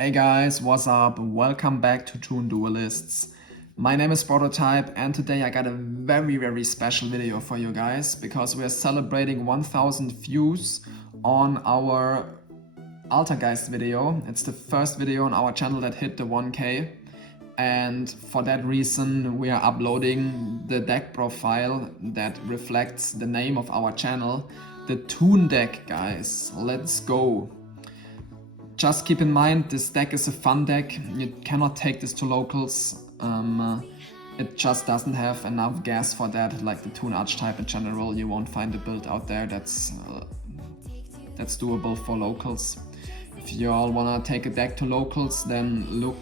Hey guys, what's up? Welcome back to Toon Duelists. My name is Prototype and today I got a very special video for you guys because we are celebrating 1000 views on our Altergeist video. It's the first video on our channel that hit the 1K, and for that reason we are uploading the deck profile that reflects the name of our channel, the Toon deck, guys. Let's go. Just keep in mind, this deck is a fun deck. You cannot take this to locals. It just doesn't have enough gas for that, like the Toon archetype in general. You won't find a build out there that's doable for locals. If you all wanna take a deck to locals, then look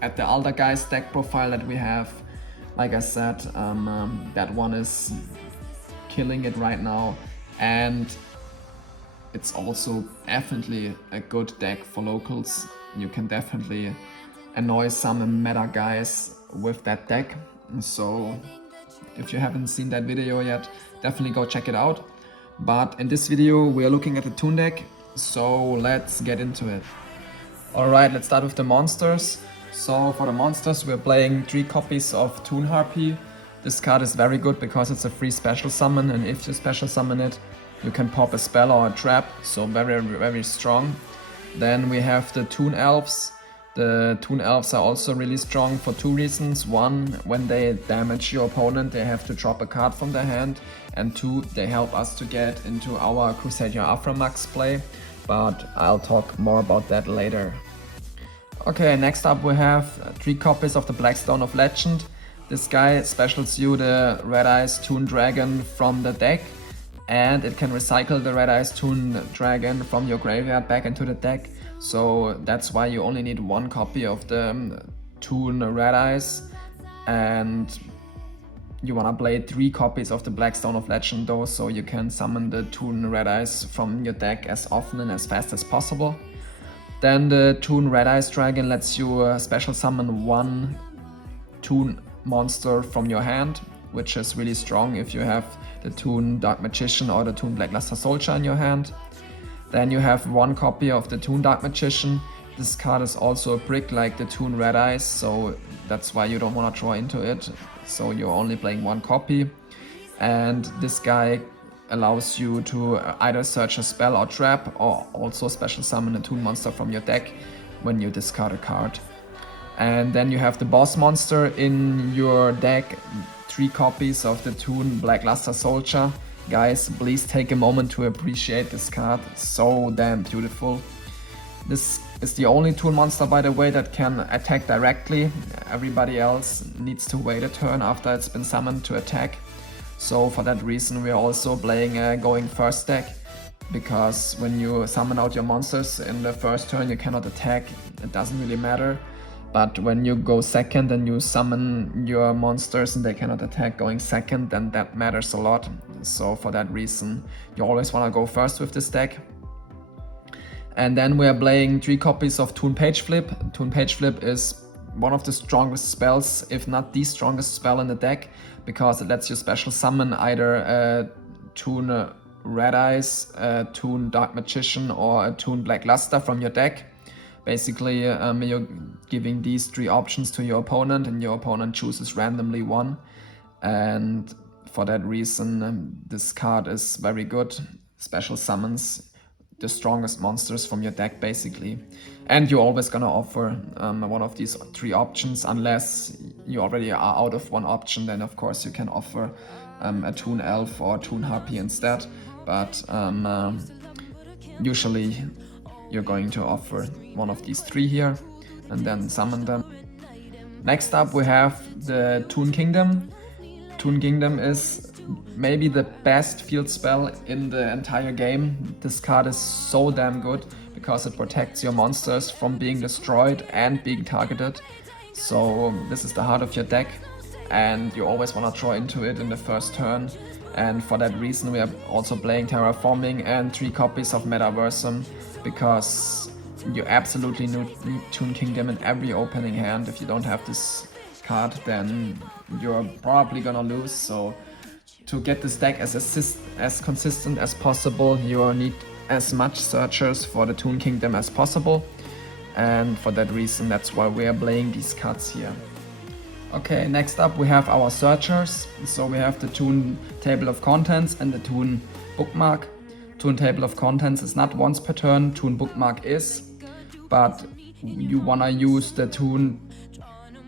at the Altergeist deck profile that we have. Like I said, that one is killing it right now, and it's also definitely a good deck for locals. You can definitely annoy some meta guys with that deck. So if you haven't seen that video yet, definitely go check it out. But in this video we are looking at the Toon deck, so let's get into it. Alright, let's start with the monsters. So for the monsters we're playing 3 copies of Toon Harpy. This card is very good because it's a free special summon, and if you special summon it, you can pop a spell or a trap, so very strong. Then we have the Toon Elves. The Toon Elves are also really strong for 2 reasons. 1, when they damage your opponent, they have to drop a card from their hand. And 2, they help us to get into our Crusader Aframax play, but I'll talk more about that later. Okay, next up we have 3 copies of the Blackstone of Legend. This guy specials you the Red Eyes Toon Dragon from the deck, and it can recycle the Red Eyes Toon Dragon from your graveyard back into the deck. So that's why you only need 1 copy of the Toon Red Eyes, and you wanna play 3 copies of the Blackstone of Legend though, so you can summon the Toon Red Eyes from your deck as often and as fast as possible. Then the Toon Red Eyes Dragon lets you special summon 1 Toon monster from your hand, which is really strong if you have the Toon Dark Magician or the Toon Blackluster Soldier in your hand. Then you have 1 copy of the Toon Dark Magician. This card is also a brick like the Toon Red Eyes, so that's why you don't want to draw into it. So you're only playing 1 copy. And this guy allows you to either search a spell or trap, or also special summon a Toon monster from your deck when you discard a card. And then you have the boss monster in your deck, 3 copies of the Toon Blackluster Soldier. Guys, please take a moment to appreciate this card, so damn beautiful. This is the only Toon monster, by the way, that can attack directly. Everybody else needs to wait a turn after it's been summoned to attack. So for that reason we are also playing a going first deck, because when you summon out your monsters in the first turn you cannot attack, it doesn't really matter. But when you go second and you summon your monsters and they cannot attack going second, then that matters a lot. So for that reason, you always want to go first with this deck. And then we are playing 3 copies of Toon Page Flip. Toon Page Flip is one of the strongest spells, if not the strongest spell in the deck, because it lets you special summon either a Toon Red Eyes, a Toon Dark Magician, or a Toon Blackluster from your deck. Basically, you're giving these 3 options to your opponent, and your opponent chooses randomly 1. And for that reason, this card is very good. Special summons the strongest monsters from your deck, basically. And you're always gonna offer one of these 3 options, unless you already are out of 1 option. Then of course you can offer a Toon Elf or Toon Harpy instead. But usually you're going to offer one of these 3 here and then summon them. Next up we have the Toon Kingdom. Toon Kingdom is maybe the best field spell in the entire game. This card is so damn good because it protects your monsters from being destroyed and being targeted. So this is the heart of your deck, and you always want to draw into it in the first turn. And for that reason we are also playing Terraforming and 3 copies of Metaversum, because you absolutely need Toon Kingdom in every opening hand. If you don't have this card, then you're probably gonna lose. So to get this deck as consistent as possible, you need as much searchers for the Toon Kingdom as possible. and for that reason that's why we are playing these cards here. Okay, next up we have our searchers. So we have the Toon table of contents and the Toon bookmark. Toon table of contents is not once per turn, Toon bookmark is, but you wanna use the Toon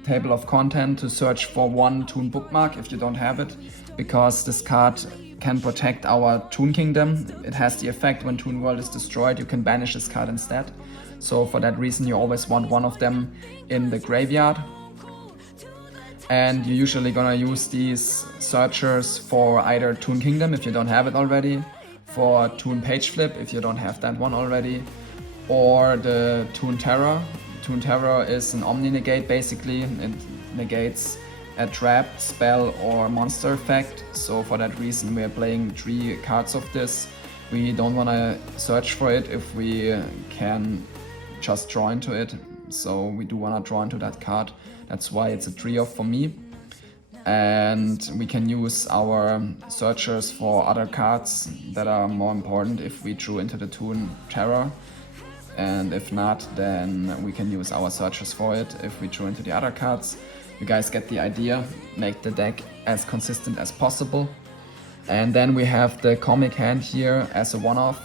table of content to search for one Toon bookmark if you don't have it, because this card can protect our Toon Kingdom. It has the effect when Toon World is destroyed, you can banish this card instead. So for that reason you always want one of them in the graveyard. And you're usually gonna use these searchers for either Toon Kingdom if you don't have it already, for Toon Page Flip if you don't have that one already, or the Toon Terror. Toon Terror is an Omni Negate basically. It negates a trap, spell or monster effect. So for that reason we are playing 3 cards of this. We don't want to search for it if we can just draw into it. So we do want to draw into that card. That's why it's a 3-off for me. And we can use our searchers for other cards that are more important if we drew into the Toon Terror. And if not, then we can use our searchers for it if we drew into the other cards. You guys get the idea. Make the deck as consistent as possible. And then we have the comic hand here as a one-off.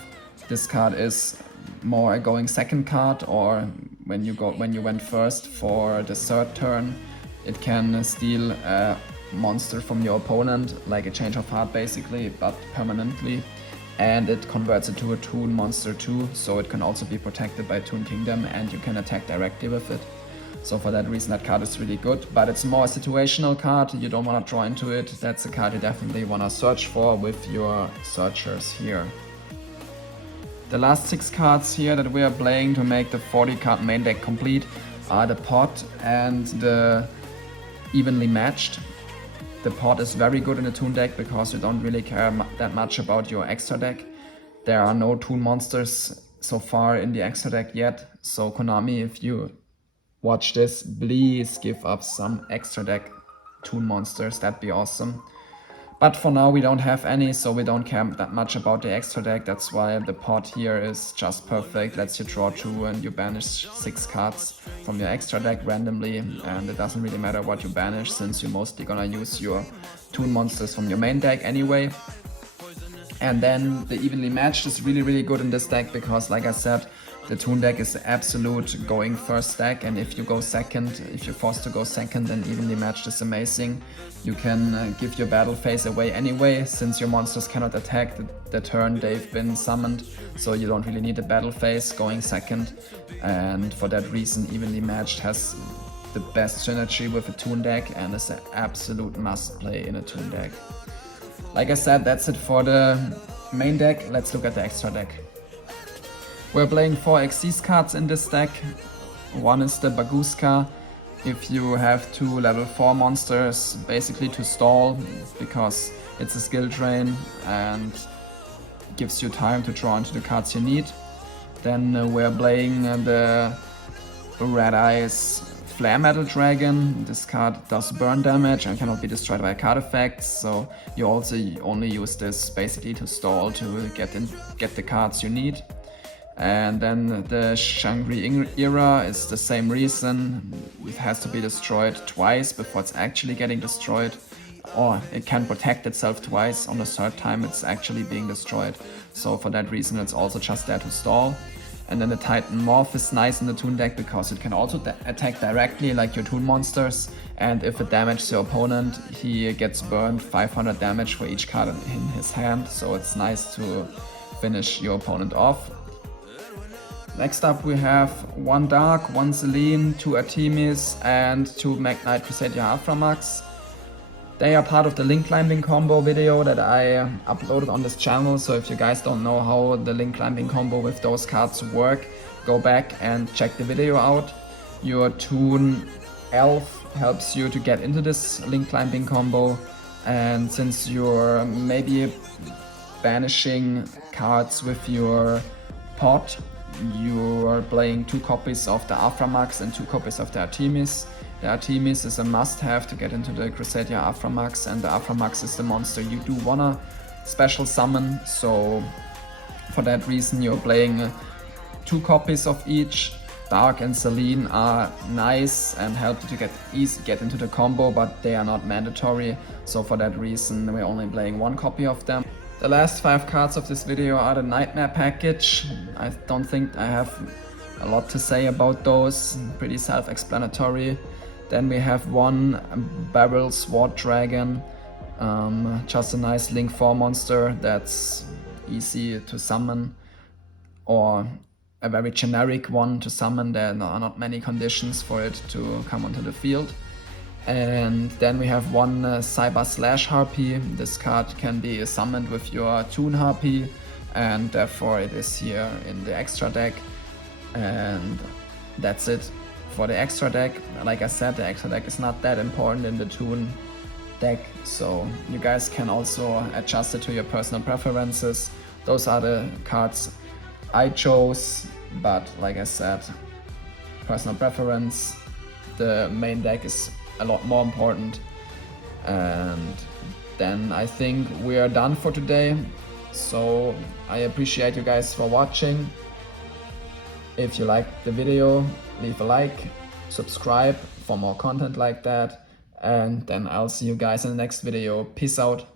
This card is more a going second card, or when you went first for the third turn, it can steal a monster from your opponent, like a change of heart basically, but permanently. And it converts it to a Toon monster too, so it can also be protected by Toon Kingdom and you can attack directly with it. So for that reason that card is really good, but it's more a situational card. You don't want to draw into it. That's a card you definitely want to search for with your searchers here. The last 6 cards here that we are playing to make the 40 card main deck complete are the Pot and the Evenly Matched. The Pot is very good in the Toon deck because you don't really care that much about your extra deck. There are no Toon monsters so far in the extra deck yet, so Konami, if you watch this, please give up some extra deck Toon monsters, that'd be awesome. But for now we don't have any, so we don't care that much about the extra deck. That's why the Pot here is just perfect. Lets you draw 2 and you banish 6 cards from your extra deck randomly, and it doesn't really matter what you banish since you're mostly gonna use your Toon monsters from your main deck anyway. And then the Evenly Matched is really good in this deck because, like I said, the Toon deck is absolute going first deck, and if you go second, if you're forced to go second, then Evenly Matched is amazing. You can give your battle phase away anyway, since your monsters cannot attack the turn they've been summoned, so you don't really need a battle phase going second. And for that reason, Evenly Matched has the best synergy with a Toon deck and is an absolute must play in a Toon deck. Like I said, that's it for the main deck. Let's look at the extra deck. We're playing 4 Xyz cards in this deck. One is the Baguska. If you have 2 level 4 monsters, basically to stall, because it's a skill drain and gives you time to draw into the cards you need. Then we're playing the Red Eyes Flare Metal Dragon. This card does burn damage and cannot be destroyed by card effects, so you also only use this basically to stall to get the cards you need. And then the Shangri Era is the same reason. It has to be destroyed twice before it's actually getting destroyed, or it can protect itself twice. On the third time it's actually being destroyed, so for that reason it's also just there to stall. And then the Titan Morph is nice in the Toon deck because it can also attack directly like your Toon monsters, and if it damages your opponent, he gets burned 500 damage for each card in his hand, so it's nice to finish your opponent off. Next up we have 1 Dark, 1 Selene, 2 Artemis and 2 Magnite Crusadia Aframax. They are part of the link climbing combo video that I uploaded on this channel, so if you guys don't know how the link climbing combo with those cards work, go back and check the video out. Your Toon Elf helps you to get into this link climbing combo, and since you're maybe banishing cards with your Pot, you are playing 2 copies of the Aframax and 2 copies of the Artemis. The Artemis is a must-have to get into the Crusadia Aframax, and the Aframax is the monster you do wanna special summon, so for that reason you're playing 2 copies of each. Dark and Celine are nice and help you to get into the combo, but they are not mandatory, so for that reason we're only playing one copy of them. The last 5 cards of this video are the Nightmare package. I don't think I have a lot to say about those, pretty self-explanatory. Then we have one Barrel Sword Dragon, just a nice Link 4 monster that's easy to summon, or a very generic one to summon. There are not many conditions for it to come onto the field. And then we have one Cyber Slash Harpy. This card can be summoned with your Toon Harpy, and therefore it is here in the extra deck. And that's it for the extra deck. Like I said, the extra deck is not that important in the Toon deck, so you guys can also adjust it to your personal preferences. Those are the cards I chose, but like I said, personal preference. The main deck is a lot more important. And then I think we are done for today. So I appreciate you guys for watching. If you liked the video, leave a like, subscribe for more content like that, and then I'll see you guys in the next video. Peace out.